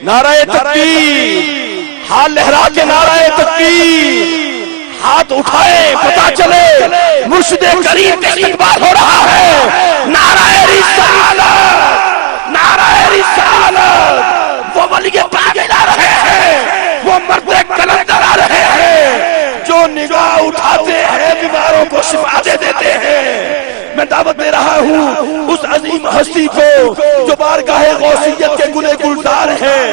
नाराए तकबीर, हाथ लहरा के नाराए तकबीर, हाथ उठाए, पता चले मुर्शिदे करीम का इस्तकबाल हो रहा है। नाराए रिसालत, नाराए रिसालत। वो वली पाक आ रहे हैं, वो मर्दे कलंदर आ रहे हैं, जो निगाह उठाते हैं बीमारों को शिफा दे देते हैं। मैं दावत दे रहा हूँ उस अजीम हस्ती को जो बारगाहे गौसियत के गुले गुलजार हैं,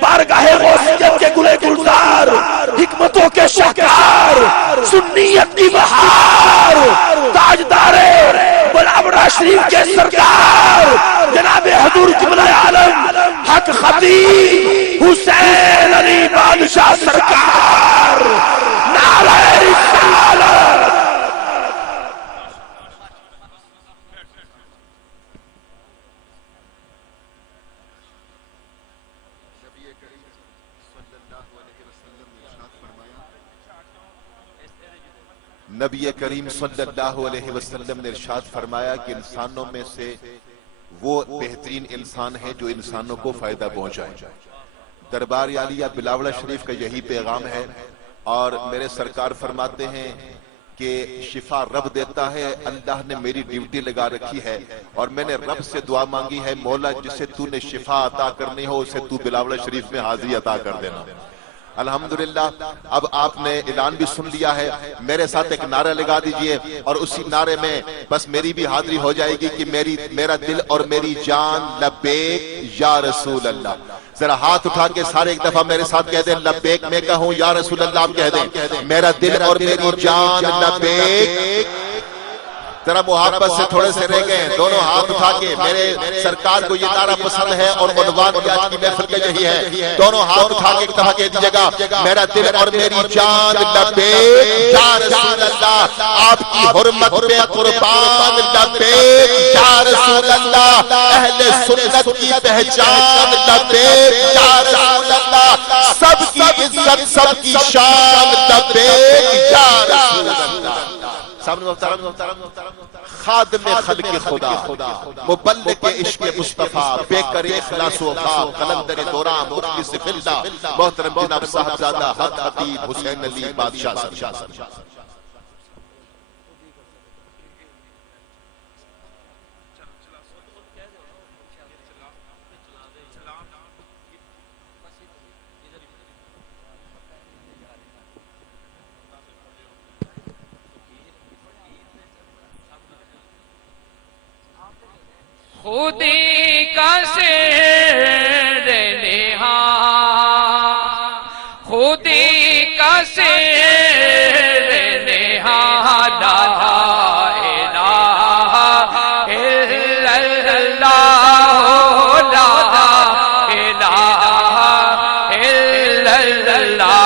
बारगाहे गौसियत के गुले गुलजार, हिकमतों के शाहकार, सुन्नियत की बहार, ताजदारे बलावड़ा शरीफ के सरकार जनाब हजूर क़िबला आलम हक खतीब हुसैन अली बादशाह सरकार। नारे रिसालत। नबी करीम सल्लल्लाहु अलैहि वसल्लम ने इरशाद फरमाया कि इंसानों में से वो बेहतरीन इंसान है जो इंसानों को फायदा पहुंचाए। दरबार आलिया बिलावड़ा शरीफ का यही पैगाम है। और मेरे सरकार फरमाते हैं कि शिफा रब देता है, अल्लाह ने मेरी ड्यूटी लगा रखी है और मैंने रब से दुआ मांगी है, मौला जिसे तूने शिफा अता करनी हो उसे तू बिलावड़ा शरीफ में हाजिरी अता कर देना। अल्हम्दुलिल्लाह, अब आपने ऐलान भी सुन लिया है, मेरे साथ एक नारा लगा दीजिए और उसी नारे में बस मेरी भी हाजिरी हो जाएगी कि मेरा दिल और मेरी जान लब्बैक या रसूल अल्लाह। जरा हाथ उठा के सारे एक दफा मेरे साथ कह दें, लब्बैक मैं कहूं या रसूल अल्लाह आप कह दें, मेरा दिल और मेरी जान लब्बैक। जरा मुहब्बत से थोड़े से रह गए, दोनों हाथ उठा के। मेरे सरकार को ये नारा पसंद है और उन्वान भी आज की महफिल का यही है। दोनों हाथ उठा के एक दफा कह दीजिएगा, मेरा दिल और मेरी जान लब्बैक या रसूल अल्लाह, आपकी हुर्मत पे कुर्बान लब्बैक या रसूल अल्लाह, अहले सुन्नत की पहचान लब्बैक या रसूल अल्लाह, सबकी इज्जत सबकी शान लब्बैक या रसूल अल्लाह। खादिम खल्क़ खुदा, मुबल्लिग़ के इश्क़ मुस्तफ़ा, बेकर इख़लास व वफ़ा, कलंदर दौरां मुख़लिस फ़िल्ला, मोहतरम जनाब साहबजादा हक खतीब हुसैन अली बादशाह सरकार। खुदी का शेर नेहा, खुदी का शेर नेहा, ला इलाहा इल्लल्लाह, ला इलाहा इल्लल्लाह,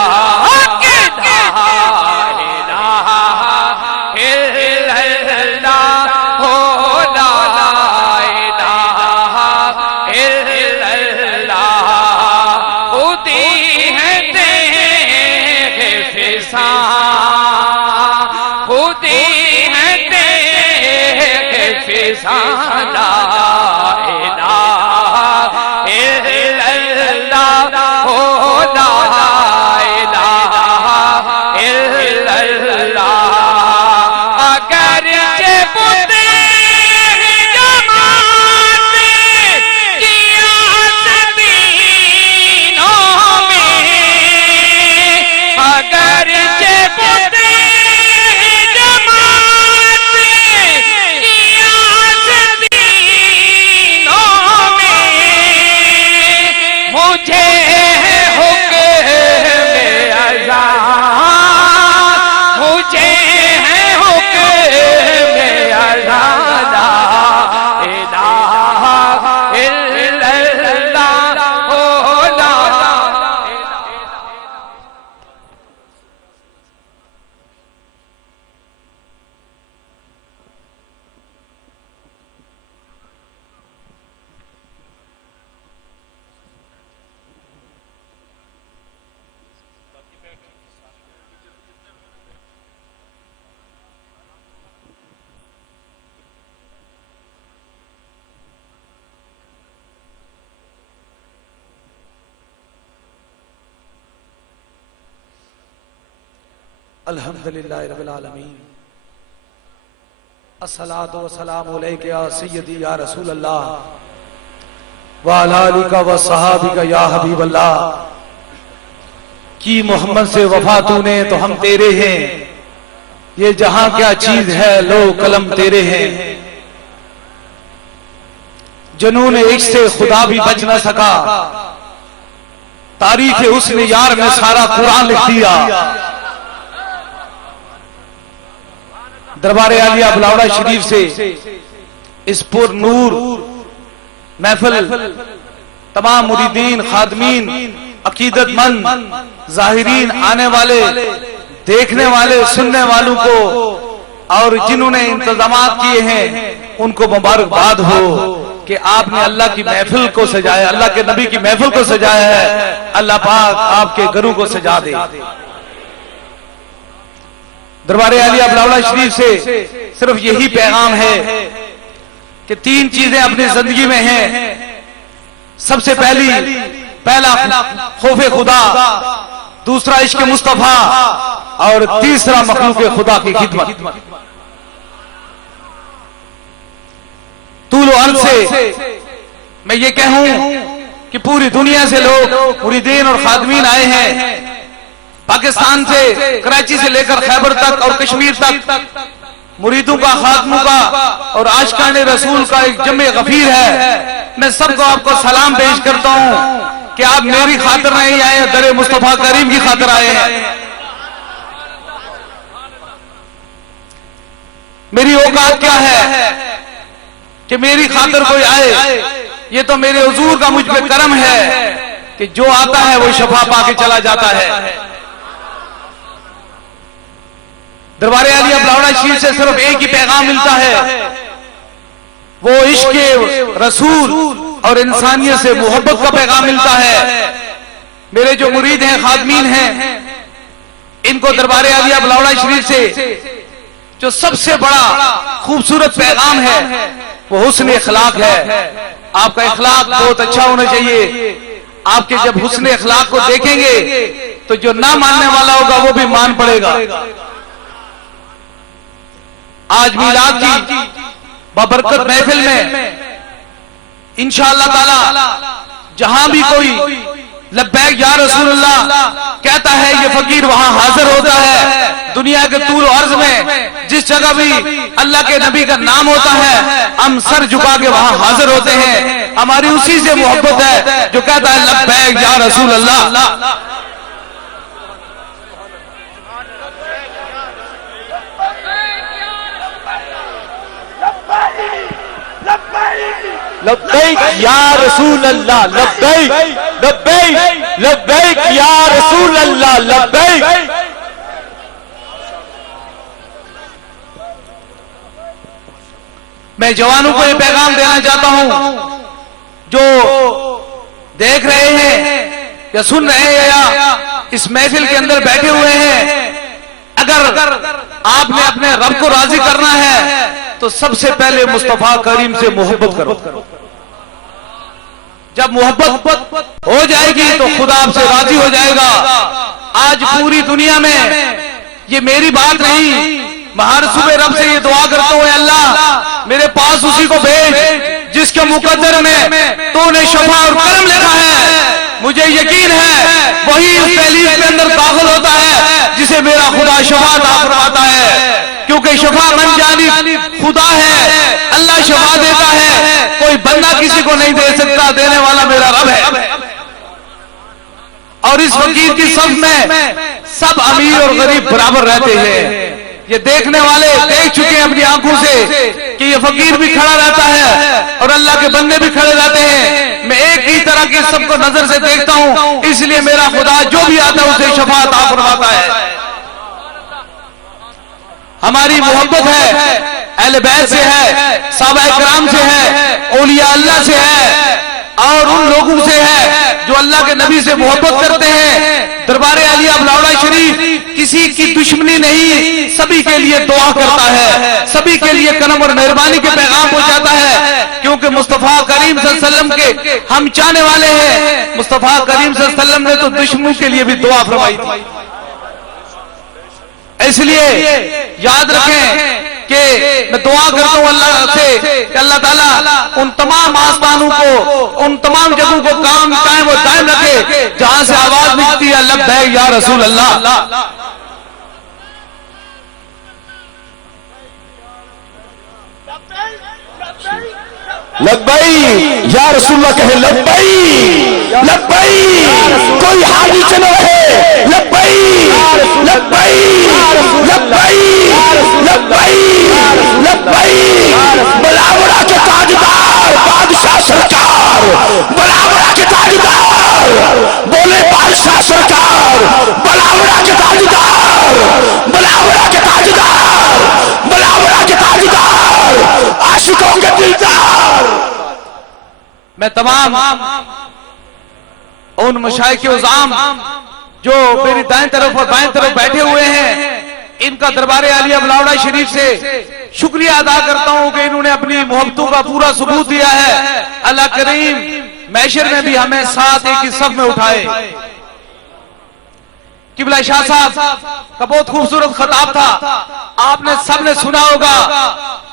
अल्हम्दुलिल्लाहि रब्बिल आलमीन अस्सलातु वस्सलामु अलैका या सय्यदी या रसूल अल्लाह व अला आलिका व सहाबिका या हबीब अल्लाह। की मोहम्मद से वफा तूने तो हम तेरे हैं, ये जहां क्या चीज है लो कलम तेरे हैं। जुनून इश्क से खुदा भी बच न सका, तारीख उसने यार में सारा कुरान लिख दिया। दरबार आलिया बुलावड़ा शरीफ से इस पुर नूर महफिल तमाम मुरीदीन, खादमीन, अकीदतमंद, जाहिरीन, आने वाले, देखने वाले, सुनने वालों को और जिन्होंने इंतजामात किए हैं उनको मुबारकबाद हो कि आपने अल्लाह की महफिल को सजाया, अल्लाह के नबी की महफिल को सजाया है। अल्लाह पाक आपके घरों को सजा दे। दरबार आलिया बुलावड़ा शरीफ से सिर्फ यही पैगाम है कि तीन चीजें अपनी जिंदगी में हैं। सबसे पहला खौफे खुदा, दूसरा इश्क मुस्तफा और तीसरा मखलूक खुदा की खिदमत। तूल अर्ज़ से मैं ये कहूं कि पूरी दुनिया से लोग मुरीदीन और खादमीन आए हैं। पाकिस्तान से, कराची से लेकर खैबर तक और कश्मीर तक मुरीदों का, खादमों का और आशिकान रसूल का एक जमे गफीर है। मैं सबको आपको सलाम पेश करता हूं कि आप मेरी खातिर नहीं आए, दरे मुस्तफा करीम की खातिर आए हैं। मेरी औकात क्या है कि मेरी खातिर कोई आए? ये तो मेरे हुजूर का मुझ पे करम है कि जो आता है वो शफा पाके चला जाता है। दरबार आलिया बुलावड़ा शरीफ से सिर्फ एक ही पैगाम मिलता है, वो इश्क रसूल और इंसानियत से मोहब्बत का पैगाम मिलता है। मेरे जो मुरीद हैं, खादमीन हैं, इनको दरबार आलिया बुलावड़ा शरीफ से जो सबसे बड़ा खूबसूरत पैगाम है वो हुस्न इखलाक है। आपका इखलाक बहुत अच्छा होना चाहिए। आपके जब हुस्न इखलाक को देखेंगे तो जो ना मानने वाला होगा वो भी मान पड़ेगा। आज मिलाद की बबरकत महफिल में इंशाअल्लाह ताला जहां भी कोई लब्बैक या रसूलुल्लाह कहता है, ये फकीर वहां हाजिर होता है। दुनिया के तूल अर्ज में जिस जगह भी अल्लाह के नबी का नाम होता है, हम सर झुका के वहां हाजिर होते हैं। हमारी उसी से मोहब्बत है जो कहता है लब्बैक या रसूलुल्लाह। लब्बैक या रसूल अल्लाह, लब्बैक लब्बैक लब्बैक या रसूल अल्लाह, लब्बैक। मैं जवानों को ये पैगाम देना चाहता हूं जो देख रहे हैं या सुन रहे हैं या इस महफिल के अंदर बैठे हुए हैं, अगर आपने अपने रब को राजी करना है तो सबसे पहले मुस्तफा करीम से मोहब्बत करो। जब मोहब्बत हो जाएगी तो खुदा आपसे राजी हो जाएगा। आज पूरी दुनिया में ये मेरी बात नहीं, मैं हर सुबह रब से ये दुआ करता हूँ, अल्लाह मेरे पास उसी को भेज जिसके मुकद्दर में तूने शफा और करम लिखा है। मुझे यकीन है वही उस तहलील के अंदर दाखिल होता है जिसे मेरा खुदा शफा अता फरमाता है, क्योंकि शफा मन जानिब खुदा है। अल्लाह शफा देता है, कोई बंदा किसी को नहीं दे सकता, देने वाला मेरा रब है। और इस फकीर की सब में सब अमीर और गरीब बराबर रहते हैं। ये देखने वाले देख चुके हैं अपनी आंखों से कि ये फकीर भी खड़ा रहता है और अल्लाह के बंदे भी खड़े रहते हैं। मैं एक ही तरह के सबको नजर से देखता हूं, इसलिए मेरा खुदा जो भी आता है उसे शफा अता फरमाता है। हमारी मोहब्बत है अहले बैत से है, सहाबा किराम से है, औलिया अल्लाह से है और उन लोगों से है जो अल्लाह के नबी से मोहब्बत करते हैं। दरबार आलिया बुलावड़ा शरीफ किसी की दुश्मनी नहीं, सभी के लिए दुआ करता है, सभी के लिए करम और मेहरबानी के पैगाम पहुंचाता है, क्योंकि मुस्तफा करीम सल्लल्लाहु अलैहि वसल्लम के हम चाहने वाले हैं। मुस्तफा करीम सल्लल्लाहु अलैहि वसल्लम ने तो दुश्मनों के लिए भी दुआ फरमाई थी। इसलिए याद रखें कि मैं दुआ करता हूं अल्लाह से कि अल्लाह ताला उन तमाम आस्थानों को, उन तमाम जगहों को कायम और दायम रखे जहां से आवाज निकलती है लब्बैक या रसूल अल्लाह। लब्बई या रसूलल्लाह कहे लब्बई लब्बई, कोई हाथ नीचे न रहे, लब्बई लब्बई लब्बई लब्बई लब्बई। बलावड़ा के ताजदार बादशाह सरकार, बलावड़ा के ताजदार, बोले बादशाह सरकार, बलावड़ा के ताजदार, बलावड़ा के ताजदार, बलावड़ा के ताजदार, आशिकों के दिलदार। मैं तमाम उन मशाइख के उज़ाम जो मेरी दाएं तरफ और बाएं तरफ बैठे हुए हैं, इनका दरबारे आलिया बलावड़ा शरीफ से शुक्रिया अदा करता हूं कि इन्होंने अपनी मोहब्बतों का पूरा सबूत दिया है। अल्लाह करीम मैशर में भी हमें साथ एक ही सफ में उठाए। किबला शाह साहब का बहुत खूबसूरत खताब था, आपने सबने सुना होगा।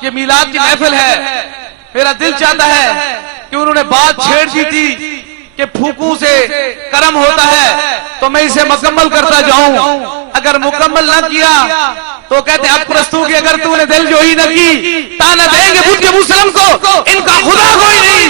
ये मीलाद की महफिल है, मेरा दिल चाहता है कि उन्होंने बात छेड़ दी थी कि फूकों से कर्म होता है, तो मैं इसे मुकम्मल करता जाऊं। अगर मुकम्मल न किया तो कहते अब प्रस्तु की अगर तूने दिल जो ही न की, ताना देंगे बुद्ध मुस्लिम को, इनका खुदा कोई नहीं।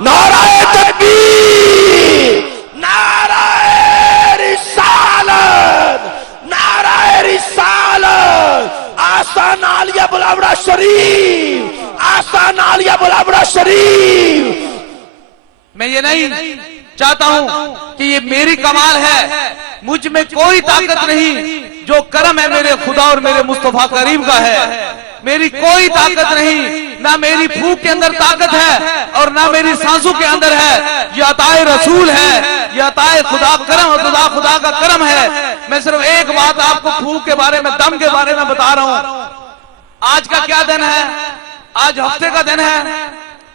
नाराए तकबीर, नाराए रिसालत, नाराए रिसालत। आस्थान आलिया बलावड़ा शरीफ, आस्थान आलिया बलावड़ा शरीफ। मैं ये नहीं चाहता हूं कि ये मेरी कमाल है, मुझ में कोई ताकत नहीं, जो कर्म है मेरे खुदा और मेरे मुस्तफा करीम का है। मेरी कोई ताकत नहीं, ना मेरी फूक के अंदर ताकत है और ना मेरी सांसों के अंदर है। ये अताए रसूल है, ये अताए खुदा करम और खुदा का करम है। मैं सिर्फ एक बात आपको फूक के बारे में, दम के बारे में बता रहा हूं। आज का क्या दिन है? आज हफ्ते का दिन है।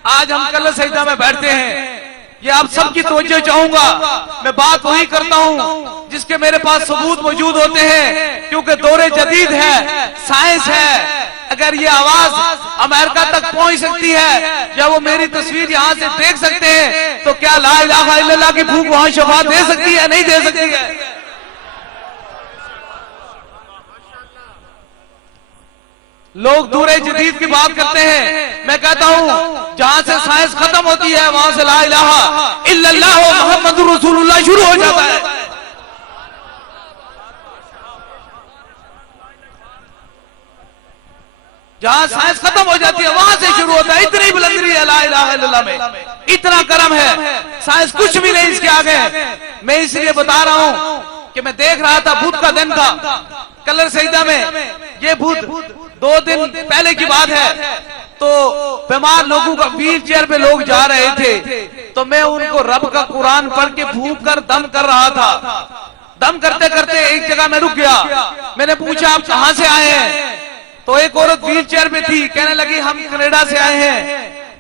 आज हम कल सजदा में बैठते हैं। ये आप सबकी तवज्जो चाहूंगा। मैं बात वही करता हूं जिसके मेरे पास सबूत मौजूद होते हैं, क्योंकि दौरे जदीद है, साइंस है। अगर ये आवाज अमेरिका तक पहुंच सकती है या वो मेरी तस्वीर यहां से देख सकते हैं, तो क्या ला इलाहा इल्लल्लाह की भूख वहां शफा दे सकती है? नहीं दे सकती है। लोग दूरे जदीद की बात करते हैं, मैं कहता हूं जहां से साइंस खत्म होती है वहां से ला इलाहा इल्लल्लाह मुहम्मदुर रसूलुल्लाह शुरू हो जाता है। जहां साइंस खत्म हो जाती है वहां से शुरू होता है। इतनी बुलंदी है ला इलाहा इल्लल्लाह में, इतना करम है, साइंस कुछ भी नहीं इसके आगे। मैं इसलिए बता रहा हूं कि मैं देख रहा था, बुध का दिन था कलर सईदा में। ये बुध 2 दिन पहले की बात है, तो बीमार लोगों का व्हील चेयर पे लोग जा रहे थे, तो मैं उनको रब का कुरान पढ़ के फूंक कर दम कर रहा था। दम करते करते एक जगह में रुक गया। मैंने पूछा आप कहां से आए हैं? तो एक औरत व्हील चेयर में थी, कहने लगी हम कनाडा से आए हैं।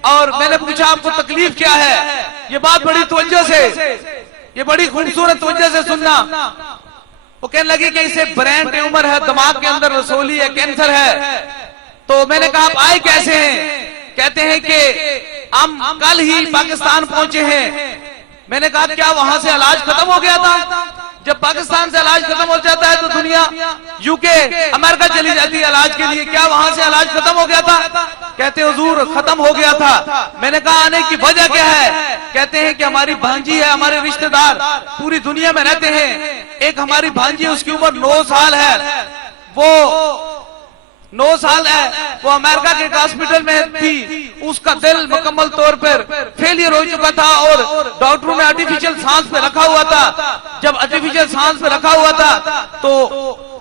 और मैंने पूछा आपको तकलीफ क्या है? ये बात बड़ी तवज्जो से, ये बड़ी खूबसूरत तवज्जो से सुनना। वो कहने लगी कि इसे ब्रेन ट्यूमर है, दिमाग के अंदर रसोली है, कैंसर है। तो मैंने कहा आप आए कैसे हैं? कहते हैं कि हम कल ही पाकिस्तान पहुंचे हैं। मैंने कहा क्या वहां से इलाज खत्म हो गया था? जब पाकिस्तान से इलाज खत्म हो जाता है तो दुनिया यूके अमेरिका चली जाती है इलाज के लिए, क्या वहां से इलाज खत्म हो गया था? कहते हुजूर खत्म हो गया था। मैंने कहा आने की वजह क्या है? कहते हैं कि हमारी भांजी है, हमारे रिश्तेदार पूरी दुनिया में रहते हैं। एक हमारी भांजी, उसकी उम्र 9 साल है, वो 9 साल है, वो अमेरिका के एक हॉस्पिटल में थी। उसका दिल मुकम्मल तौर पर फेलियर हो चुका था और डॉक्टरों ने आर्टिफिशियल सांस पे रखा हुआ था। जब आर्टिफिशियल सांस पे रखा हुआ था तो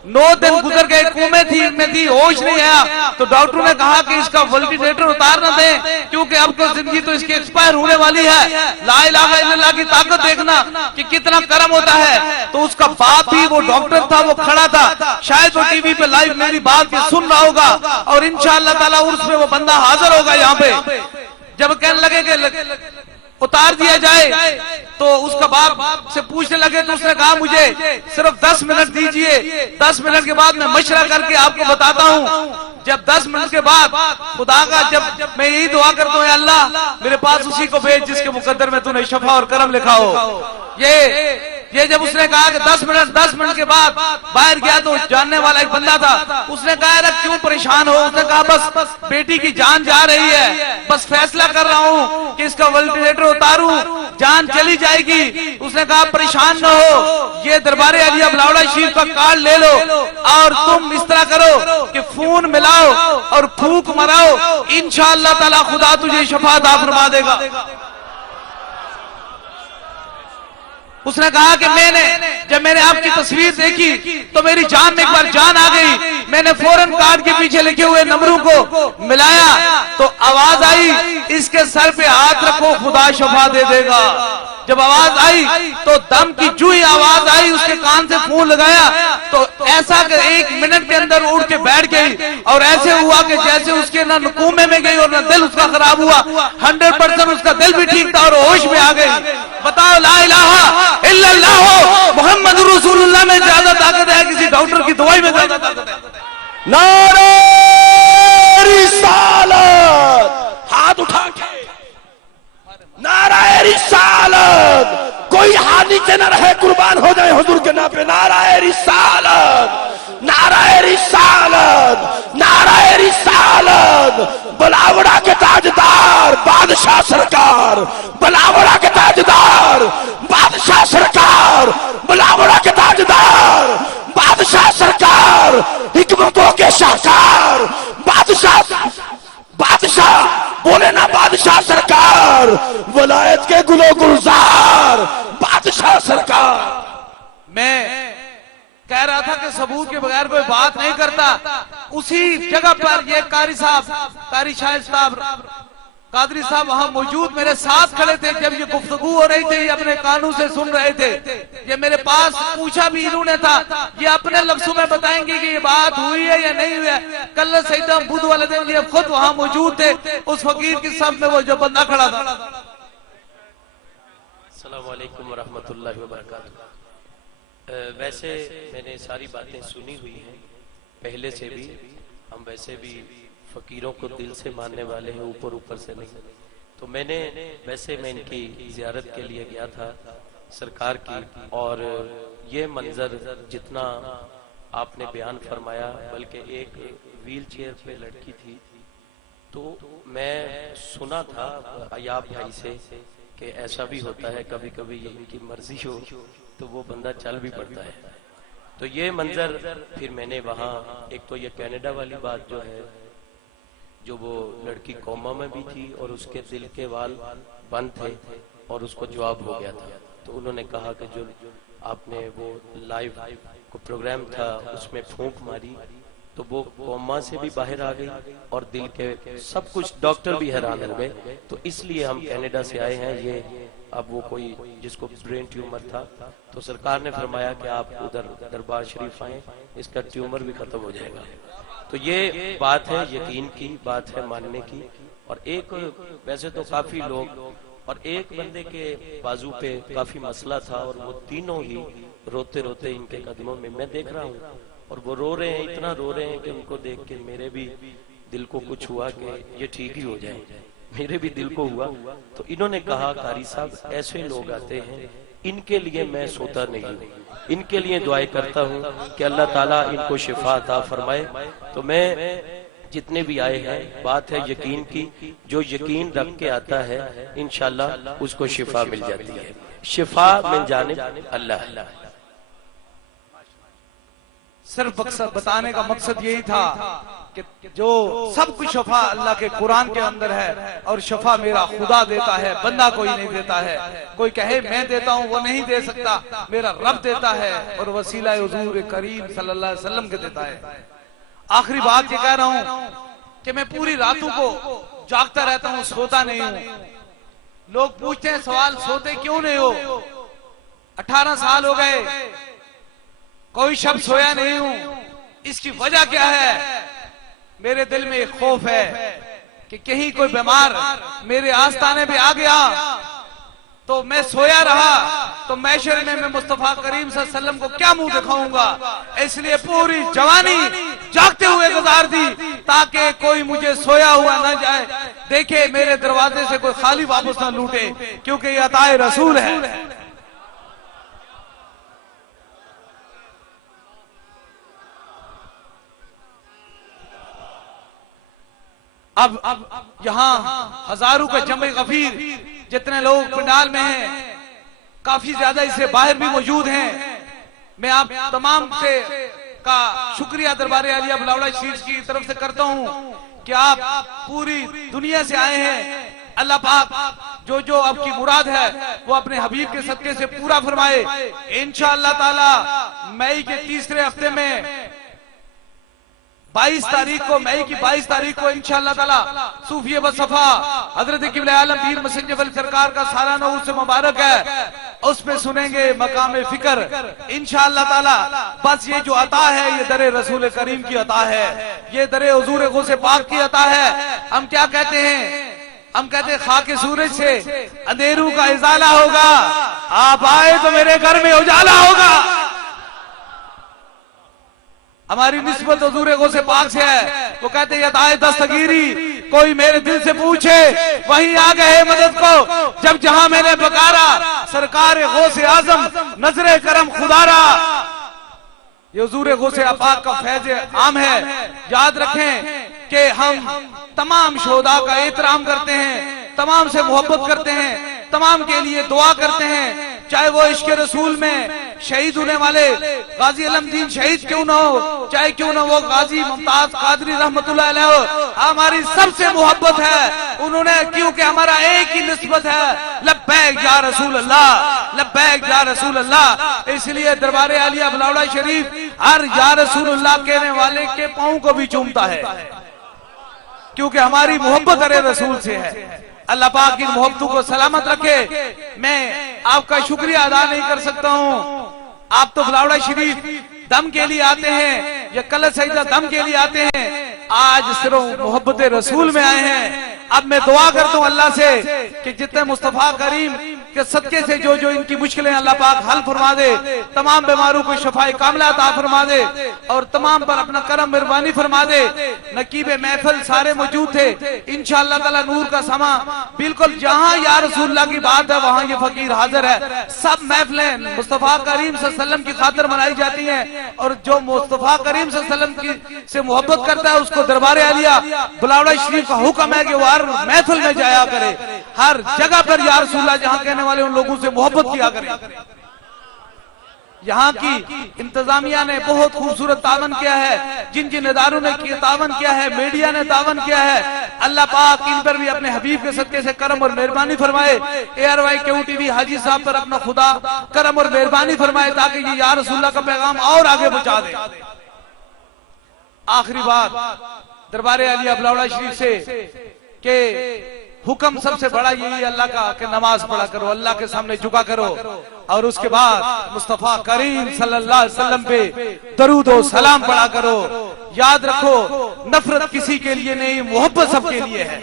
9 दिन गुजर गए, कोमे थी, होश नहीं आया। तो डॉक्टरों ने कहा कि इसका वेंटिलेटर उतार न दें, क्योंकि अब तो जिंदगी तो इसकी एक्सपायर होने वाली है। ला इलाहा इल्लल्लाह की ताकत देखना कि कितना करम होता है। तो उसका बाप भी वो डॉक्टर था, वो खड़ा था, शायद वो टीवी पे लाइव मेरी बात सुन रहा होगा और इंशाअल्लाह ताला उर्स में वो बंदा हाजिर होगा यहाँ पे। जब कहने लगे कि उतार दिया जाए तो उसका बाप से पूछने लगे तो उसने कहा मुझे सिर्फ 10 मिनट दीजिए, 10 मिनट के बाद मैं मशवरा करके आपको बताता हूँ। जब 10 मिनट के बाद खुदा का जब मैं यही दुआ करता हूँ, अल्लाह मेरे पास उसी को भेज जिसके मुकद्दर में तूने शफा और करम लिखा हो। ये जब उसने कहा कि 10 मिनट के बाद बाहर गया तो जानने वाला एक बंदा था, उसने कहा यार क्यों परेशान हो? उसने कहा बस बेटी की जान जा रही है, बस फैसला कर रहा हूँ कि इसका वेंटिलेटर उतारूं, जान चली जाएगी। उसने कहा परेशान न हो, ये दरबार अलिया बलावड़ा शरीफ का कार्ड ले लो और तुम इस तरह करो कि खून मिलाओ और फूंक मराओ, इंशाअल्लाह ताला खुदा तुझे शफा अता फरमा देगा। उसने कहा कि जब मैंने आपकी तस्वीर देखी तो मेरी जान में एक बार जान आ गई। मैंने फौरन कार्ड के पीछे लिखे हुए नंबरों को मिलाया तो आवाज आई, इसके सर पे हाथ रखो खुदा शफा दे देगा। जब आवाज आई तो दम की जो ही आवाज आई उसके कान से फोन लगाया तो ऐसा कि 1 मिनट के अंदर उड़ के बैठ गई और ऐसे हुआ कि जैसे उसके ना नुकूमे में गई और ना दिल उसका खराब हुआ। 100% उसका दिल भी ठीक था और होश में आ गई। बताओ ला इलाहा इल्लल्लाह मुहम्मद रसूलुल्लाह में ज्यादा ताकत है किसी डॉक्टर की दवाई में ज्यादा ताकत है। नारे रिसालत, हाथ उठा के नाराए रिसालत, कोई हाथ नीचे न रहे, कुर्बान हो जाए हुजूर के नाम पे। नाराए रिसालत, नाराए रिसालत, नाराए रिसालत। बलावड़ा के ताजदार बादशाह सरकार, बलावड़ा के ताजदार बादशाह सरकार, बलावड़ा के ताजदार बादशाह सरकार, हिकमतों के शाहकार बादशाह बोले ना बादशाह सरकार, वलायत के गुलो गुलजार बादशाह सरकार। मैं कह रहा था कि सबूत के बगैर कोई बात नहीं करता। उसी जगह पर ये कारी शाहिद साहब कादरी साहब वहां मौजूद मेरे साथ खड़े थे जब ये गुफ्तगू हो रही थी, अपने कानों से सुन रहे थे। ये मेरे पास पूछा भी इन्होंने था, ये अपने लफ्जों में बताएंगे कि ये बात हुई है या नहीं हुई है। कल सईदा बुध वाले दिन ये खुद वहां मौजूद थे, उस फकीर के साथ में वो जो बंदा खड़ा था। अस्सलाम वालेकुम वरहमतुल्लाहि वबरकातुहू। वैसे मैंने सारी बातें सुनी हुई हैं पहले से भी, हम वैसे भी फकीरों को दिल से मानने वाले हैं, ऊपर से नहीं। तो मैं इनकी जियारत के लिए गया था सरकार की, और ये मंजर जितना आपने बयान फरमाया, बल्कि एक व्हील चेयर पे लड़की थी, तो मैं सुना था अयाब भाई से कि ऐसा भी होता है कभी कभी इनकी मर्जी हो तो वो बंदा चल भी पड़ता है। तो ये मंजर फिर मैंने वहाँ, एक तो ये कनाडा वाली बात जो है, जो वो लड़की कोमा में भी थी और उसके दिल के वाल बंद थे और उसको जवाब हो गया था, तो उन्होंने कहा कि जो आपने वो लाइव को प्रोग्राम था उसमें फूंक मारी तो वो कोमा से भी बाहर आ गई और दिल के सब कुछ, डॉक्टर भी हैरान हो गए। तो इसलिए हम कनाडा से आए हैं। ये अब वो कोई जिसको ब्रेन ट्यूमर था, तो सरकार ने फरमाया कि आप उधर दरबार शरीफ आए, इसका ट्यूमर भी खत्म हो जाएगा। तो ये बात है, यकीन की बात है, मानने की। और एक वैसे तो काफी लोग, और एक बंदे के बाजू पे काफी मसला था और वो तीनों ही रोते रोते इनके कदमों में मैं देख रहा हूँ, और वो रो रहे हैं, इतना रो रहे हैं कि उनको देख के मेरे भी दिल को कुछ हुआ कि ये ठीक ही हो जाए, मेरे भी दिल को हुआ। तो इन्होंने कहा कारी साहब ऐसे लोग आते हैं, इनके लिए मैं सोता नहीं हूँ, इनके लिए दुआएं करता हूँ कि अल्लाह ताला इनको शिफा अता फरमाए। तो मैं जितने भी आए हैं, बात है यकीन की, जो यकीन रख के आता है इंशाल्लाह उसको शिफा मिल जाती है। शिफा मिल जाने अल्लाह। सिर्फ बताने का मकसद यही था कि जो सब कुछ शफा अल्लाह के कुरान के अंदर है, और शफा मेरा खुदा देता है, बंदा कोई नहीं देता है। कोई कहे मैं देता हूँ, वो नहीं दे सकता, मेरा रब देता है और वसीला हुजूर करीम सल्लल्लाहु अलैहि वसल्लम के देता है। आखिरी बात ये कह रहा हूँ कि मैं पूरी रातों को जागता रहता हूँ, सोता नहीं हूँ। लोग पूछते हैं सवाल, सोते क्यों नहीं हो? 18 साल हो गए, कोई शब्द सोया नहीं हूं। इसकी वजह क्या है? मेरे दिल में एक खौफ है कि कहीं कोई बीमार मेरे आस्ताने पे आ गया तो मैं सोया रहा तो मैशर में मैं मुस्तफा करीम सल्लल्लाहु अलैहि वसल्लम को क्या मुंह दिखाऊंगा, इसलिए पूरी जवानी जागते हुए गुजार दी ताकि कोई मुझे सोया हुआ न जाए, देखे मेरे दरवाजे से कोई खाली वापस न लूटे, क्योंकि ये अताए रसूल है। अब यहाँ हजारों का जमे गफीर जितने लोग पंडाल में हैं, काफी ज्यादा इससे बाहर भी मौजूद हैं। मैं आप तमाम से का शुक्रिया दरबार आलिया बुलावड़ा शरीफ की तरफ से करता हूँ कि आप पूरी दुनिया से आए हैं। अल्लाह पाक जो जो आपकी मुराद है वो अपने हबीब के सदके से पूरा फरमाए। इंशाअल्लाह ताला मई के तीसरे हफ्ते में 22 तारीख को, मई की 22 तारीख को इंशाअल्लाह ताला सूफी बसफा हजरत क़िबला आलम पीर मसंजब अली सरकार का सालाना उर्स मुबारक है, उसमें सुनेंगे मकाम फिक्र इंशाअल्लाह ताला। बस ये जो अता है ये दरे रसूल करीम की अता है, ये दरे हुजूर गौसे पाक की अता है। हम क्या कहते हैं, हम कहते हैं खाके सूरज से अंधेरों का इजाला होगा, आप आए तो मेरे घर में उजाला होगा। हमारी निस्बत हुजूर गौसे पाक से है। वो कहते हैं अताए दस्तगीरी कोई मेरे दिल से पूछे वहीं आ गए मदद को, जब जहां मैंने पुकारा सरकार गौसे आजम नजरे करम खुदारा। ये हुजूर गौसे पाक का फैज आम है। याद रखें कि हम तमाम शोहदा का एहतराम करते हैं, तमाम से मोहब्बत करते हैं, तमाम के लिए दुआ करते हैं, चाहे वो इश्क रसूल में शहीद होने वाले गाजी अलमदीन शहीद क्यों न हो, चाहे क्यों न वो गाजी मुमताज कादरी रहमतुल्लाह अलैह हो, हमारी सबसे मोहब्बत है उन्होंने, क्योंकि हमारा एक ही निस्बत है लब्बैक या रसूल अल्लाह, लब्बैक या रसूल अल्लाह। इसलिए दरबार आलिया बुलावड़ा शरीफ हर या रसूल अल्लाह कहने वाले के पांव को भी चूमता है, क्योंकि हमारी मोहब्बत अरे रसूल से है। अल्लाह पाक इन मोहब्बतों को सलामत रखे। मैं आपका शुक्रिया अदा नहीं कर सकता हूँ। आप तो बुलावड़ा शरीफ दम के लिए आते हैं या कल सईदा दम के लिए आते हैं, आज सिर्फ मोहब्बत रसूल में आए हैं। अब मैं दुआ करता हूँ अल्लाह से कि जितने मुस्तफा करीम के सदके से जो जो इनकी मुश्किलें अल्लाह पाक हल फरमा दे, तमाम बीमारों को शफाए कामिला अता फरमा दे और तमाम पर अपना करम मेहरबानी फरमा दे। नकीब महफिल सारे मौजूद थे, इंशाअल्लाह ताला नूर का समा बिल्कुल जहाँ या रसूलुल्लाह की बात है वहाँ ये फकीर हाजिर है। सब महफिलें मुस्तफा करीम सल्लल्लाहु अलैहि वसल्लम की खातिर मनाई जाती हैं और जो मुस्तफा करीम सल्लल्लाहु अलैहि वसल्लम की से मोहब्बत करता है उसको दरबार आलिया बुलावड़ा शरीफ का हुक्म है कि वो हर महफिल में जाया करे, हर जगह पर या रसूलुल्लाह जहाँ कहने वाले उन लोगों से मोहब्बत किया करे। यहाँ की इंतजामिया ने बहुत खूबसूरत तावन किया है, जिन जिन इदारों ने तावन किया है, मीडिया ने तावन किया है, अल्लाह पाक इन पर भी अपने हबीब के सदके से करम और मेहरबानी फरमाए। ARY QTV हाजी साहब पर अपना खुदा करम और मेहरबानी फरमाए ताकि ये या रसूलुल्लाह का पैगाम और आगे पहुंचा दे। आखिरी बात दरबार आलिया बुलावड़ा शरीफ से के हुक्म सबसे बड़ा यही अल्लाह का कि नमाज पढ़ा करो, अल्लाह के सामने झुका करो और उसके बाद मुस्तफा करीम सल्लल्लाहु अलैहि वसल्लम पे दरूद और सलाम पढ़ा करो। याद रखो नफरत किसी के लिए नहीं, मोहब्बत सबके लिए है।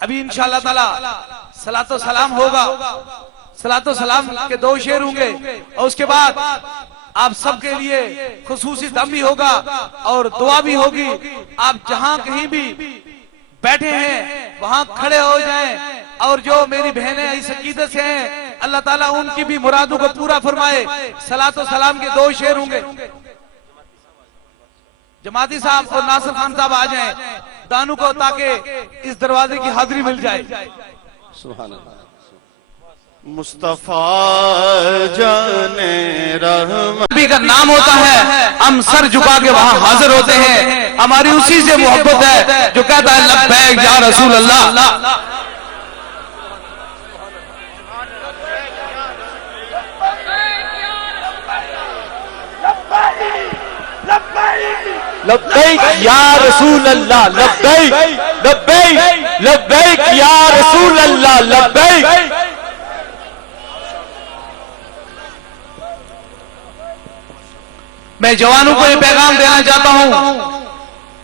अभी इंशाअल्लाह ताला सलातो सलाम होगा, सलातो सलाम के 2 शेर होंगे और उसके बाद आप सबके लिए खुसूसी दम भी होगा और दुआ भी होगी। आप जहां कहीं भी बैठे हैं वहां खड़े हो जाएं और जो मेरी बहनें इस अकीदत से हैं अल्लाह ताला उनकी भी मुरादों को पूरा फरमाए। सलातो सलाम के 2 शेर होंगे। जमाती साहब और नासिर खान साहब आ जाएं दानू को, ताकि इस दरवाजे की हाजिरी मिल जाए। सुभान अल्लाह। मुस्तफा जाने रहमत नबी का नाम होता है, हम सर झुका के वहाँ हाजिर होते हैं। हमारी उसी से मोहब्बत है जो कहता है लब्बैक या रसूल अल्लाह। लब्बैक या रसूल अल्लाह, लब्बैक लब्बैक लब्बैक या रसूल अल्लाह, लब्बैक। मैं जवानों को ये पैगाम देना चाहता हूं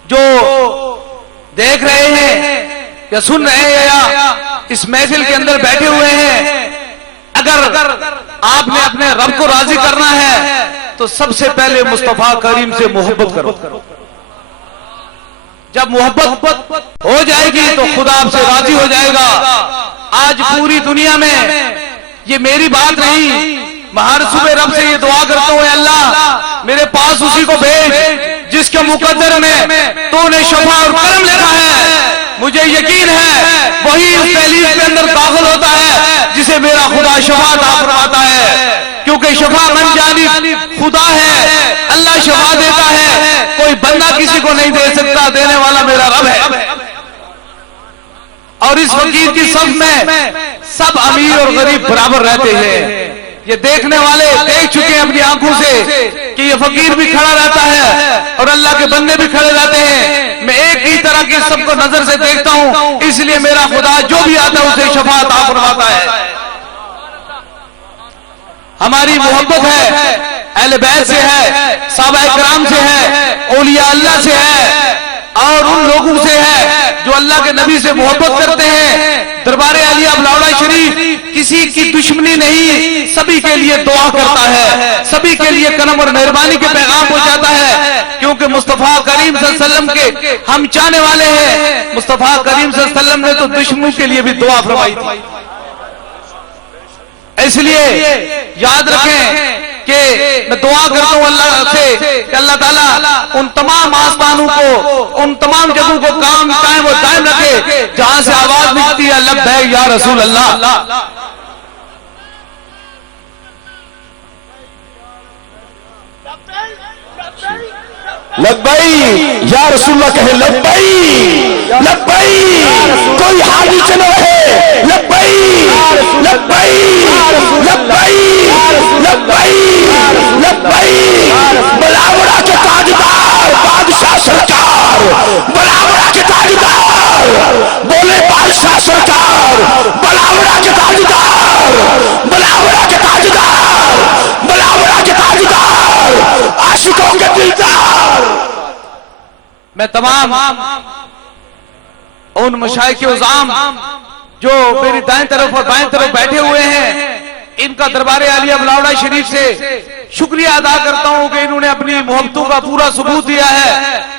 जो देख रहे हैं या सुन रहे हैं या इस महफिल के अंदर बैठे हुए हैं, अगर आपने अपने रब को राजी करना है तो सबसे पहले मुस्तफा करीम से मोहब्बत करो। जब मोहब्बत हो जाएगी तो खुदा आपसे राजी हो जाएगा। आज पूरी दुनिया में ये मेरी बात नहीं, मैं हर सुबह रब से ये दुआ करता हूँ, अल्लाह मेरे पास उसी को भेज जिसके मुकद्दर में तूने शफा और करम लिखा है। मुझे यकीन है वही उस तहलील के अंदर दाखिल होता है जिसे मेरा खुदा शफा अता फरमाता है, क्योंकि शफा मन जानी खुदा है, अल्लाह शफा देता है, कोई बंदा किसी को नहीं दे सकता, देने वाला मेरा रब है। और इस फकीर की सब में सब अमीर और गरीब बराबर रहते हैं। ये देखने वाले देख चुके हैं अपनी आंखों से कि ये फकीर भी खड़ा रहता है और अल्लाह के बंदे भी खड़े रहते हैं। मैं एक ही तरह के सबको नजर से देखता हूं, इसलिए मेरा खुदा जो भी आता है उसे शफा अता फरमाता है। हमारी मोहब्बत है अहले बैत से है, सहाबा इकराम से है, औलिया अल्लाह से है और उन लोगों से है जो अल्लाह के नबी से मोहब्बत करते हैं। दरबारे आलिया बलौड़ा शरीफ किसी की दुश्मनी नहीं, सभी के लिए दुआ करता है, सभी के लिए करम और मेहरबानी के पैगाम पहुंचाता है, क्योंकि मुस्तफा करीम सल्लल्लाहु अलैहि वसल्लम के हम चाहने वाले हैं। मुस्तफा करीम सल्लल्लाहु अलैहि वसल्लम ने तो दुश्मनों के लिए भी दुआ फरमाई थी। इसलिए याद रखें कि मैं दुआ करता हूं अल्लाह से कि अल्लाह ताला उन तमाम आसमानों को, उन तमाम जगहों को कायम और दायम रखे जहां से आवाज निकलती है लब्बैक या रसूल अल्लाह। लब्बैक या रसूलल्लाह कहे, लब्बैक लब्बैक, कोई हाल नीचे न रहे, लब्बैक लब्बैक लब्बैक लब्बैक लब्बैक। बलावड़ा के ताजदार बादशाह सरकार, बलावड़ा के ताजदार, बोले बादशाह सरकार, बलावड़ा के ताजदार, बलावड़ा के ताजदार, बलावड़ा के ताजदार, आशिकों के दिलदार। मैं तमाम उन मशाइख उज़ाम जो मेरी दाएं तरफ और बाएं तरफ बैठे हुए हैं, इनका दरबार आलिया बलौड़ा शरीफ से शुक्रिया अदा करता हूं कि इन्होंने अपनी मोहब्बतों का पूरा सबूत दिया है।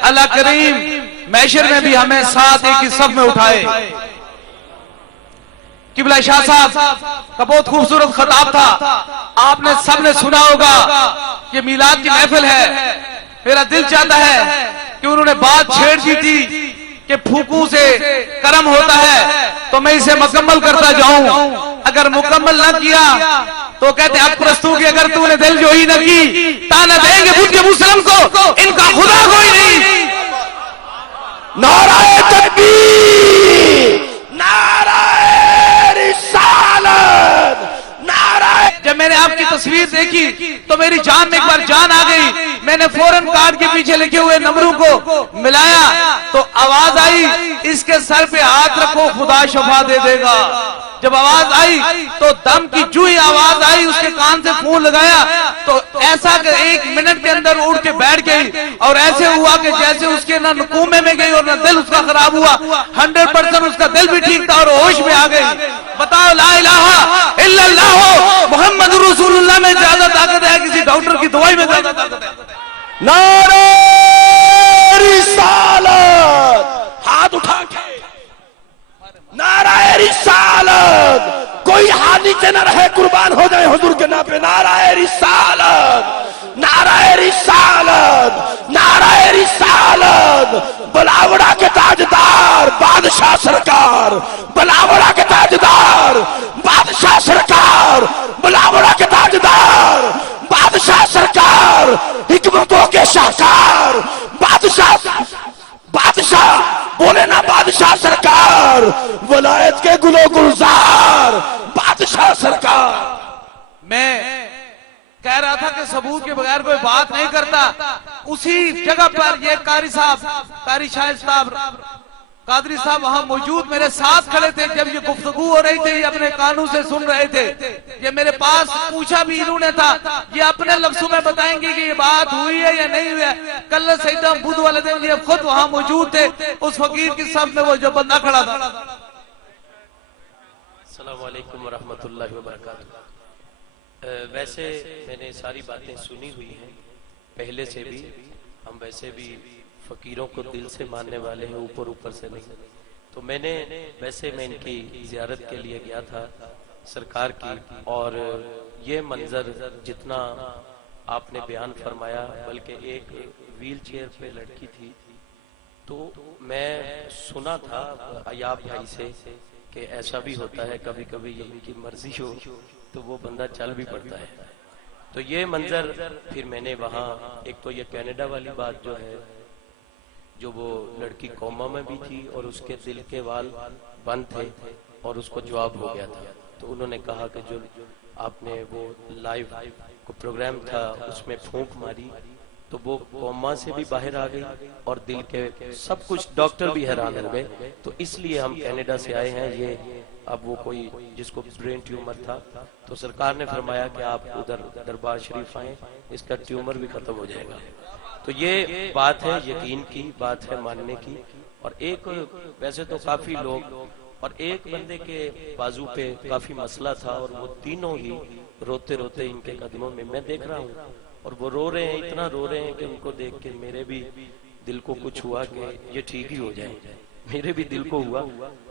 अल्लाह करीम मैशर में भी हमें साथ एक ही सब में उठाए। किबला शाह साहब का बहुत खूबसूरत खताब था, आपने सबने सुना होगा। ये मीलाद की महफिल है, मेरा दिल चाहता है कि उन्होंने बात छेड़ दी थी कि फूकों से करम होता है, तो मैं इसे मुकम्मल करता जाऊं। अगर मुकम्मल ना किया तो कहते अब प्रस्तु की अगर तूने दिल जो ही न की, ताना देंगे बुद्ध मुस्लिम को, इनका खुदा कोई नहीं। नाराए तकबीर, नाराए रिसालत, नाराए। जब मैंने आपकी तस्वीर देखी तो मेरी जान में एक बार जान आ गई। मैंने फौरन कार्ड के पीछे लिखे हुए नंबरों को मिलाया तो आवाज आई, इसके सर पे हाथ रखो खुदा शफा दे देगा। जब आवाज आई तो दम की जो ही आवाज आई, उसके कान से फोन लगाया तो ऐसा कि 1 मिनट के अंदर उड़ के बैठ गई और ऐसे हुआ कि जैसे उसके ना नकूमे में गई और ना दिल उसका खराब हुआ। 100% उसका दिल भी ठीक था और होश में आ गई। बताओ ला इलाहा इल्लल्लाह मुहम्मद रसूलुल्लाह में ज्यादा ताकत है किसी डॉक्टर की दवाई में ज्यादा ताकत है। नारे रिसालत, हाथ उठा के नाराए रिसालत, कोई हाथ नीचे न रहे, कुर्बान हो जाए हुजूर के नाम पे। नाराए रिसालत, नाराए रिसालत, नाराए रिसालत। बलावड़ा के ताजदार बादशाह सरकार, बलावड़ा के ताजदार बादशाह सरकार, बलावड़ा के ताजदार बादशाह सरकार, हिकमतों के शाहकार बादशाह, बादशाह बोले ना बादशाह सरकार, वलायत के गुलो गुलजार बादशाह सरकार। मैं कह रहा था कि सबूत के बगैर कोई बात नहीं करता। उसी जगह पर ये कारी साहब, कारी शाह साहब, कादरी साहब वहां मौजूद मेरे साथ खड़े थे जब ये गुफ्तगू हो रही थी, अपने कानों से सुन रहे थे। ये मेरे पास पूछा भी इन्होंने था, ये अपने लफ्जों में बताएंगे कि ये बात हुई है या नहीं हुई है। कल सईदा बुध वाले दिन ये खुद वहां मौजूद थे, उस फकीर की सब में वो जो बंदा खड़ा था। अस्सलाम वालेकुम रहमतुल्लाहि व बरकातुहू। वैसे मैंने सारी बातें सुनी हुई हैं पहले से भी। हम वैसे भी फकीरों को दिल से मानने वाले हैं, ऊपर ऊपर से नहीं। तो मैं इनकी जियारत के लिए गया था सरकार की, और ये मंजर जितना आपने बयान फरमाया, बल्कि एक व्हील चेयर पे लड़की थी, तो मैं सुना था अयाब भाई से कि ऐसा भी होता है कभी कभी, ये इनकी मर्जी हो तो वो बंदा चल भी पड़ता है। तो ये मंजर फिर मैंने वहाँ, एक तो ये कनाडा वाली बात जो है, जो वो लड़की कोमा में भी थी और उसके दिल के वाल बंद थे और उसको जवाब हो गया था, तो उन्होंने कहा कि जो आपने वो लाइव को प्रोग्राम था उसमें फूंक मारी तो वो कोमा से भी बाहर आ गई और दिल के सब कुछ, डॉक्टर भी हैरान हो गए। तो इसलिए हम कनाडा से आए हैं। ये अब वो कोई जिसको ब्रेन ट्यूमर था, तो सरकार ने फरमाया कि आप उधर दरबार शरीफ आए, इसका ट्यूमर भी खत्म हो जाएगा। तो ये बात है यकीन की, बात है मानने की। और एक वैसे तो काफी लोग, और एक बंदे के बाजू पे काफी मसला था और वो तीनों ही रोते रोते इनके कदमों में मैं देख रहा हूँ, और वो रो रहे हैं, इतना रो रहे हैं कि उनको देख के मेरे भी दिल को कुछ हुआ कि ये ठीक ही हो जाए, मेरे भी दिल को हुआ।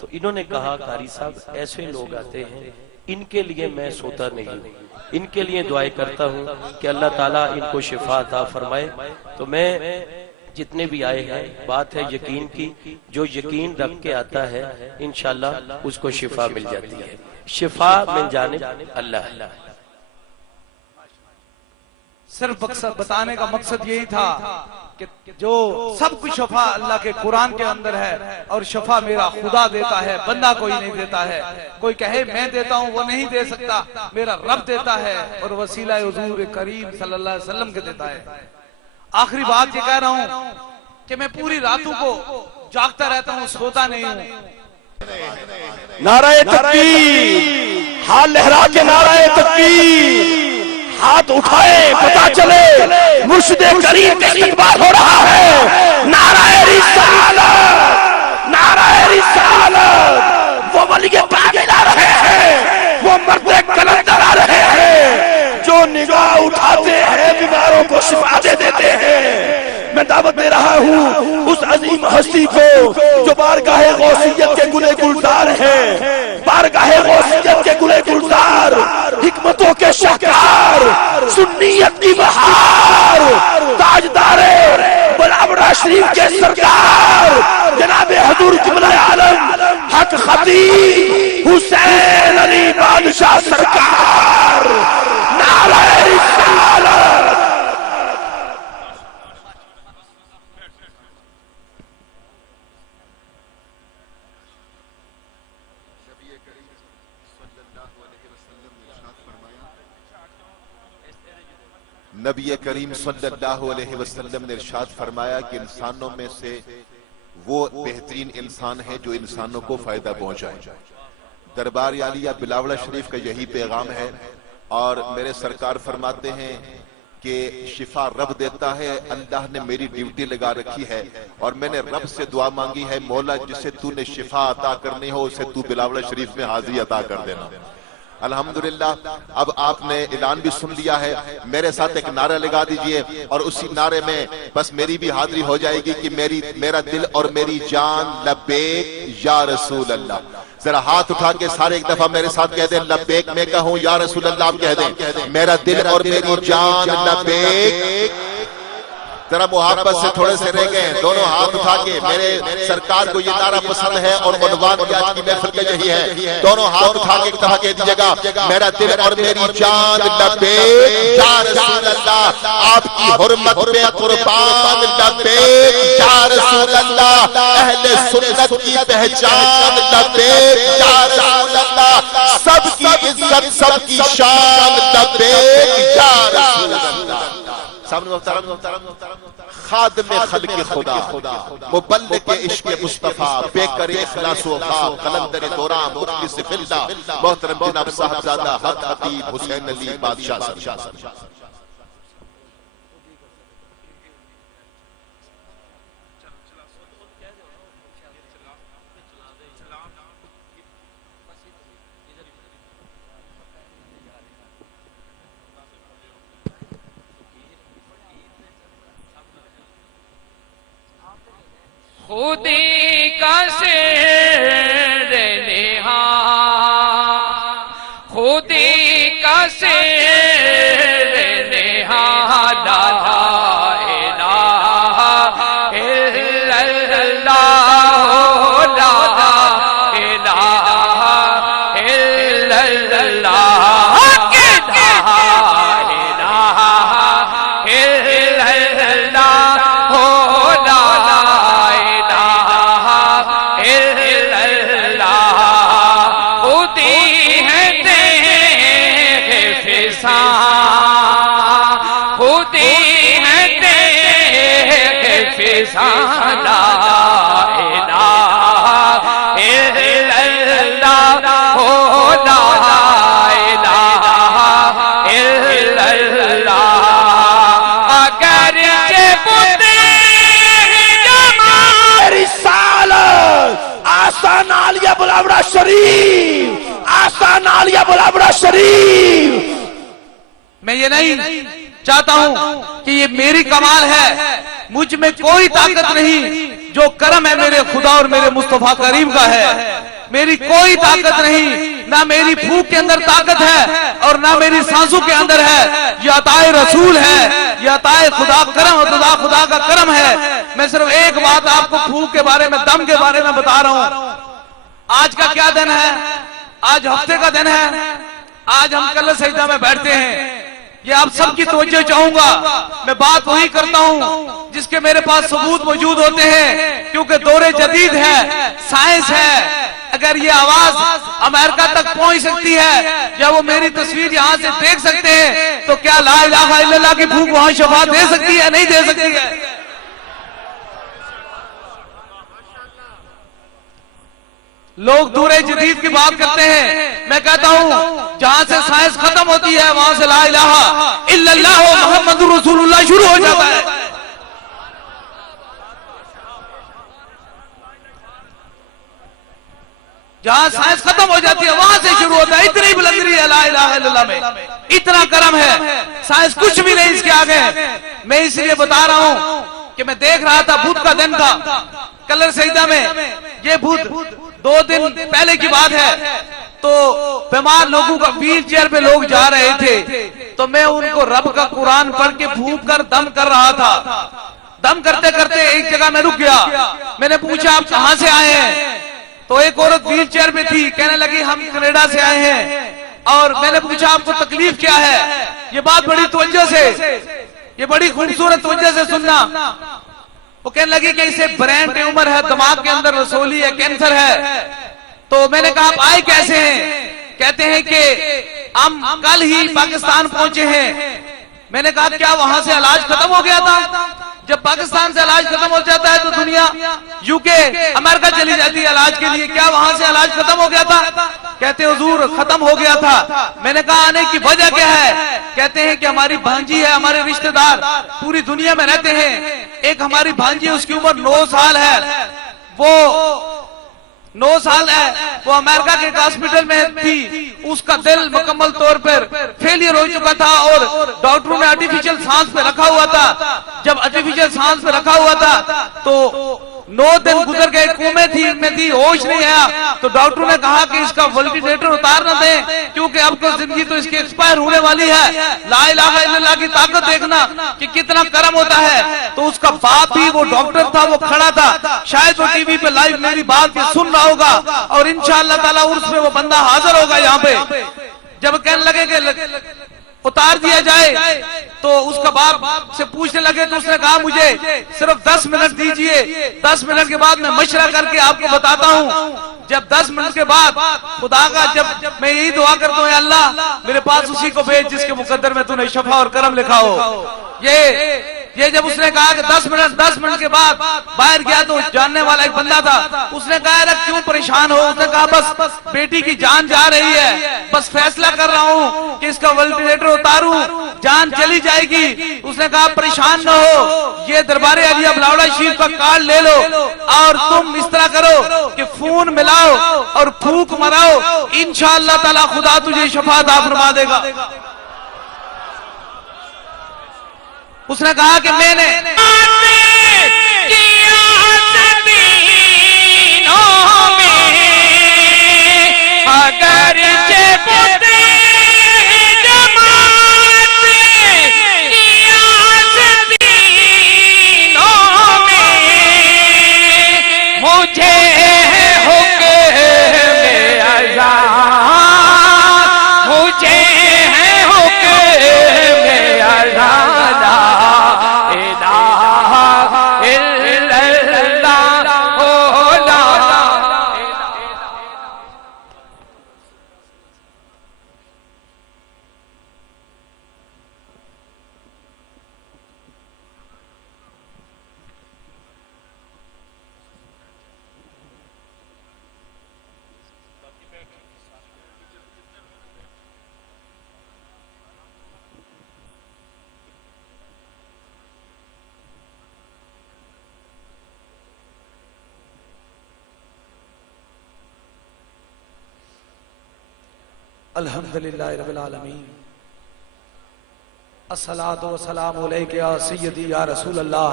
तो इन्होंने कहा कारी साहब ऐसे लोग आते हैं, इनके लिए मैं सोता नहीं हूँ, इनके लिए दुआएं करता हूँ कि अल्लाह ताला इनको शिफा अता फरमाए। तो मैं जितने भी आए हैं, बात है यकीन की, जो यकीन रख के आता है इंशाल्लाह उसको शिफा मिल जाती है। शिफा मिल जाने अल्लाह। सिर्फ बताने का मकसद यही था कि जो सब कुछ शफा अल्लाह के कुरान के अंदर है, और शफा मेरा खुदा देता है, बंदा कोई नहीं देता है। कोई कहे मैं देता हूँ, वो नहीं दे सकता, मेरा रब देता है, और वसीला हुजूर करीम सल्लल्लाहु अलैहि वसल्लम के देता है। आखिरी बात ये कह रहा हूँ कि मैं पूरी रातों को जागता रहता हूँ, सोता नहीं हूँ। नाराए तकबीर, हाथ लहरा के नाराए तकबीर, हाथ उठाए पता चले मुर्शिदे करीम का इस्तकबाल हो रहा है। नाराए रिसालत, नाराए रिसालत। वो वली के पागिल आ रहे हैं, वो मर्दे कलंदर आ रहे हैं, जो निगाह उठाते हैं बीमारों को शिफा दे देते हैं। मैं दावत दे रहा हूँ उस अजीम हस्ती को जो बारगाहे गौसियत के गुले गुलजार हैं, बारगाहे गौसियत के गुले गुलजार, हिकमतों के शाहकार, सुन्नियत की बहार, ताजदारे बलावड़ा शरीफ के सरकार जनाबे हजूर क़िबला आलम हक खतीब हुसैन अली बादशाह सरकार। नारे रिसालत। नबी करीम सल्लल्लाहु अलैहि वसल्लम ने इरशाद फरमाया कि इंसानों में से वो बेहतरीन इंसान है जो इंसानों को फायदा पहुंचाए। दरबार आलिया बिलावड़ा शरीफ का यही पैगाम है। और मेरे सरकार फरमाते हैं कि शिफा रब देता है, अल्लाह ने मेरी ड्यूटी लगा रखी है और मैंने रब से दुआ मांगी है, मौला जिसे तूने शिफा अता करनी हो उसे तू बिलावड़ा शरीफ में हाजिरी अता कर देना। अल्हम्दुलिल्लाह, अब आपने ऐलान भी सुन लिया है, मेरे साथ एक नारा लगा दीजिए और उसी नारे में बस मेरी भी हाजिरी हो जाएगी कि मेरा दिल और मेरी जान लब्बैक या रसूल अल्लाह। जरा हाथ उठा के सारे एक दफा मेरे साथ कह दें, लब्बैक मैं कहूं या रसूल अल्लाह आप कह दें, मेरा दिल और मेरी जान लब्बैक। जरा मुहब्बत से थोड़े से रह गए, दोनों हाथ उठा के। मेरे सरकार को ये नारा पसंद है और उन्वान की आज की महफिल का यही है। दोनों हाथ उठा के एक दफा कह दीजिएगा, मेरा दिल और मेरी जान लब्बैक या रसूल अल्लाह, आपकी हुर्मत पे कुर्बान लब्बैक या रसूल अल्लाह, अहले सुन्नत की पहचान लब्बैक या रसूल अल्लाह, सबकी इज्जत सबकी शान लब्बैक या रसूल अल्लाह। खादिम खल्क़ खुदा, मुबल्लिग़ इश्क़ मुस्तफ़ा, बेकर इख़लास व वफ़ा, कलंदर दौरान मुख़लिस फिल्लाह, मोहतरम जनाब साहबजादा हक खतीब हुसैन अली बादशाह। खुदी का शेर नेहा, खुदी का शेर नेहा डाला इलाहा इल्लल्लाह, ला इलाहा इल्लल्लाह, के ला इलाहा इल्लल्लाह, हो ला इलाहा इल्लल्लाह। खुदी है तेरे फिसा, खुदी है तेरे फिसा, ला इलाहा इल्लल्लाह, हो ला इलाहा इल्लल्लाह। अगर ये बुते रिसालत आस्ताना आलिया बुलावड़ा शरीफ, आस्ताना आलिया बुलावड़ा शरीफ। मैं ये नहीं चाहता हूं कि ये मेरी कमाल है, मुझ में कोई ताकत नहीं, जो करम है मेरे खुदा और मेरे मुस्तफा करीम का है। मेरी कोई ताकत नहीं, ना मेरी फूक के अंदर ताकत है और ना मेरी सांसों के अंदर है। ये अताए रसूल है, ये अताए खुदा करम और खुदा का करम है। मैं सिर्फ एक बात आपको फूक के बारे में, दम के बारे में बता रहा हूं। आज का क्या दिन है? आज हफ्ते का दिन है। आज हम कल सजदा में बैठते हैं। ये आप सबकी तवज्जो चाहूंगा। मैं बात वही करता हूं जिसके मेरे पास सबूत मौजूद होते हैं, क्योंकि दौरे जदीद है, साइंस है। अगर ये आवाज अमेरिका तक पहुंच सकती है या वो मेरी तस्वीर यहां से देख सकते हैं, तो क्या ला इलाहा इल्लल्लाह की फूंक वहां शफा दे सकती है? नहीं दे सकती है। लोग दूरे जदीद की बात करते हैं, मैं कहता हूं जहां से साइंस खत्म होती है वहां से ला इलाहा इल्लल्लाह मुहम्मदुर रसूलुल्लाह शुरू हो जाता है। जहां साइंस खत्म हो जाती है वहां से शुरू होता है। इतनी बुलंदी है ला इलाहा इल्लल्लाह में, इतना करम है, साइंस कुछ भी नहीं इसके आगे। मैं इसलिए बता रहा हूं कि मैं देख रहा था, बुध का दिन था, कलर सजदा में। ये बुध 2 दिन पहले की बात है। तो बीमार लोगों का व्हील चेयर पे लोग जा रहे थे, तो मैं उनको रब का कुरान पढ़ के फूंक कर दम कर रहा था। दम करते करते एक जगह में रुक गया। मैंने पूछा आप कहां से आए हैं? तो एक औरत व्हील चेयर में थी, कहने लगी हम कनाडा से आए हैं। और मैंने पूछा आपको तकलीफ क्या है? ये बात बड़ी तवज्जो से, ये बड़ी खूबसूरत तवज्जो से सुनना। वो कहने लगी कि इसे ब्रेन ट्यूमर है, दिमाग के अंदर रसोली है, कैंसर है। तो मैंने कहा आप आए कैसे हैं? कहते हैं कि हम कल ही पाकिस्तान पहुंचे हैं। मैंने कहा क्या वहां से इलाज खत्म हो गया था? जब पाकिस्तान से इलाज खत्म हो जाता है तो दुनिया यूके अमेरिका चली जाती है इलाज के लिए, क्या वहां से इलाज खत्म हो गया था? कहते हुजूर खत्म हो गया था। मैंने कहा आने की वजह क्या है? कहते हैं कि हमारी भांजी है, हमारे रिश्तेदार पूरी दुनिया में रहते हैं। एक हमारी भांजी है, उसकी उम्र 9 साल है, वो 9 साल है, वो अमेरिका के हॉस्पिटल में थी। उसका दिल मुकम्मल तौर पर फेलियर हो चुका था और डॉक्टरों ने आर्टिफिशियल सांस पे रखा हुआ था। जब आर्टिफिशियल सांस पे रखा हुआ था तो 9 दिन गुजर गए, कोमे थी, होश नहीं आया। तो डॉक्टरों ने कहा कि इसका वेंटिलेटर उतार न दें, क्योंकि अब तो जिंदगी तो इसकी एक्सपायर होने वाली है। ला इलाहा इल्लल्लाह की ताकत देखना कि कितना करम होता है। तो उसका बाप भी वो डॉक्टर था, वो खड़ा था, शायद वो टीवी पे लाइव मेरी बात सुन रहा होगा और इंशाअल्लाह ताला उर्स में वो बंदा हाजिर होगा यहाँ पे। जब कहने लगे कि उतार दिया जाए तो उसका बाप से पूछने लगे, तो उसने कहा मुझे सिर्फ 10 मिनट दीजिए, 10 मिनट के बाद मैं मशवरा करके आपको बताता हूँ। जब 10 मिनट के बाद खुदा का जब मैं यही दुआ करता हूँ, अल्लाह मेरे पास उसी को भेज जिसके मुकद्दर में तूने शफा और करम लिखा हो। ये जब उसने कहा कि 10 मिनट के बाद बाहर गया तो जानने वाला एक बंदा था। उसने कहा अरे क्यों परेशान हो? उसने कहा बस बेटी की जान जा रही है, बस फैसला कर रहा हूँ कि इसका वेंटिलेटर उतारूं, जान चली जाएगी। उसने कहा परेशान न हो, ये दरबारे आलिया बुलावड़ा शरीफ का कार्ड ले लो और तुम इस तरह करो कि खून मिलाओ और फूंक मराओ, इंशाअल्लाह ताला खुदा तुझे शफा अता फरमा देगा। उसने कहा कि मैंने अल्हम्दुलिल्लाहि रब्बिल आलमीन, अस्सलातु वस्सलामु अलैका या सय्यदी या रसूल अल्लाह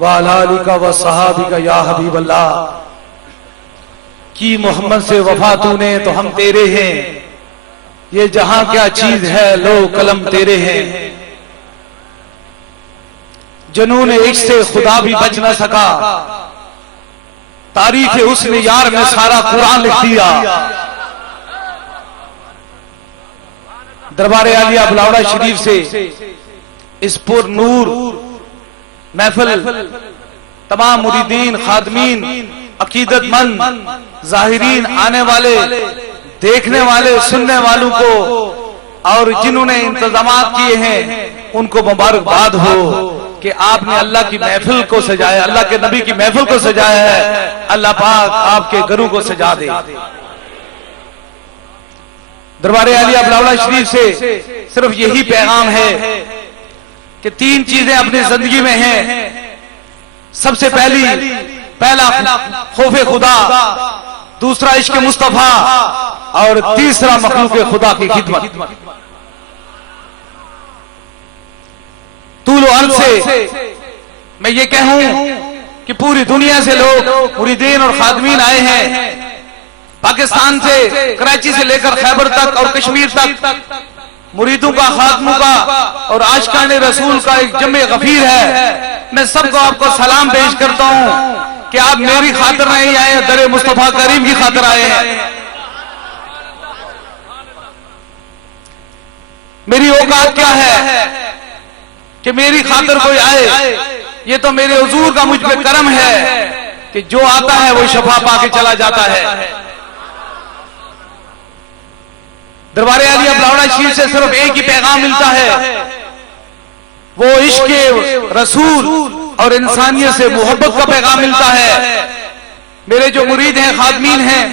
व अला आलिका व सहाबिका या हबीब अल्लाह। की मोहम्मद से वफा तूने तो हम तेरे हैं, ये जहां क्या चीज है लो कलम तेरे हैं। जुनून इश्क से खुदा भी बच न सका, तारीख उसने यार में सारा कुरान लिख दिया। दरबार आलिया बुलावड़ा शरीफ से इस पुर नूर महफिल तमाम मुरीदीन, खादमीन, अकीदतमंद, जाहिरीन, आने वाले, देखने वाले, सुनने वालों को और जिन्होंने इंतजामात किए हैं उनको मुबारकबाद हो कि आपने अल्लाह की महफिल को सजाया, अल्लाह के नबी की महफिल को सजाया है। अल्लाह पाक आपके घरों को सजा दे। दरबार आलिया बुलावड़ा शरीफ से सिर्फ यही पैगाम है कि तीन चीजें अपनी जिंदगी में हैं। सबसे पहला खौफे खुदा, दूसरा इश्क मुस्तफा और तीसरा मखलूक खुदा की खिदमत। तूल अर्ज़ से मैं ये कहूं कि पूरी दुनिया से लोग मुरीदीन और खादमीन आए हैं। पाकिस्तान से, कराची से लेकर खैबर तक और कश्मीर तक मुरीदों का, खादमों का और आशिकान रसूल का एक जमे गफीर है। मैं सबको आपको सलाम पेश करता हूं कि आप मेरी खातिर नहीं आए, दरे मुस्तफा करीम की खातिर आए हैं। मेरी औकात क्या है कि मेरी खातिर कोई आए? ये तो मेरे हुजूर का मुझ पे करम है कि जो आता है वो शफा पाके चला जाता है। दरबार आलिया बुलावड़ा शरीफ से सिर्फ एक ही पैगाम मिलता है, वो इश्क रसूल और इंसानियत से मोहब्बत का पैगाम मिलता है। मेरे जो मुरीद हैं, खादमीन हैं,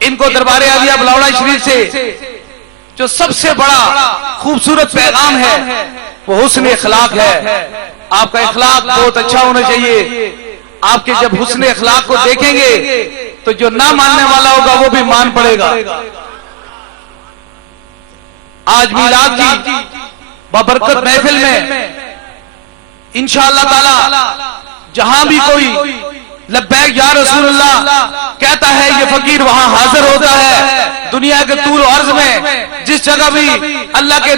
इनको दरबार आलिया बुलावड़ा शरीफ से जो सबसे बड़ा खूबसूरत पैगाम है वो हुस्न इखलाक है। आपका इखलाक बहुत अच्छा होना चाहिए। आपके जब हुस्न इखलाक को देखेंगे तो जो ना मानने वाला होगा वो भी मान पड़ेगा। आज मिलाद की बाबरकत महफिल में इंशाअल्लाह ताला जहां भी कोई लब्बैक या रसूलुल्लाह कहता है, ये फकीर वहां हाजिर होता है। दुनिया के तूल अर्ज में जिस जगह भी अल्लाह के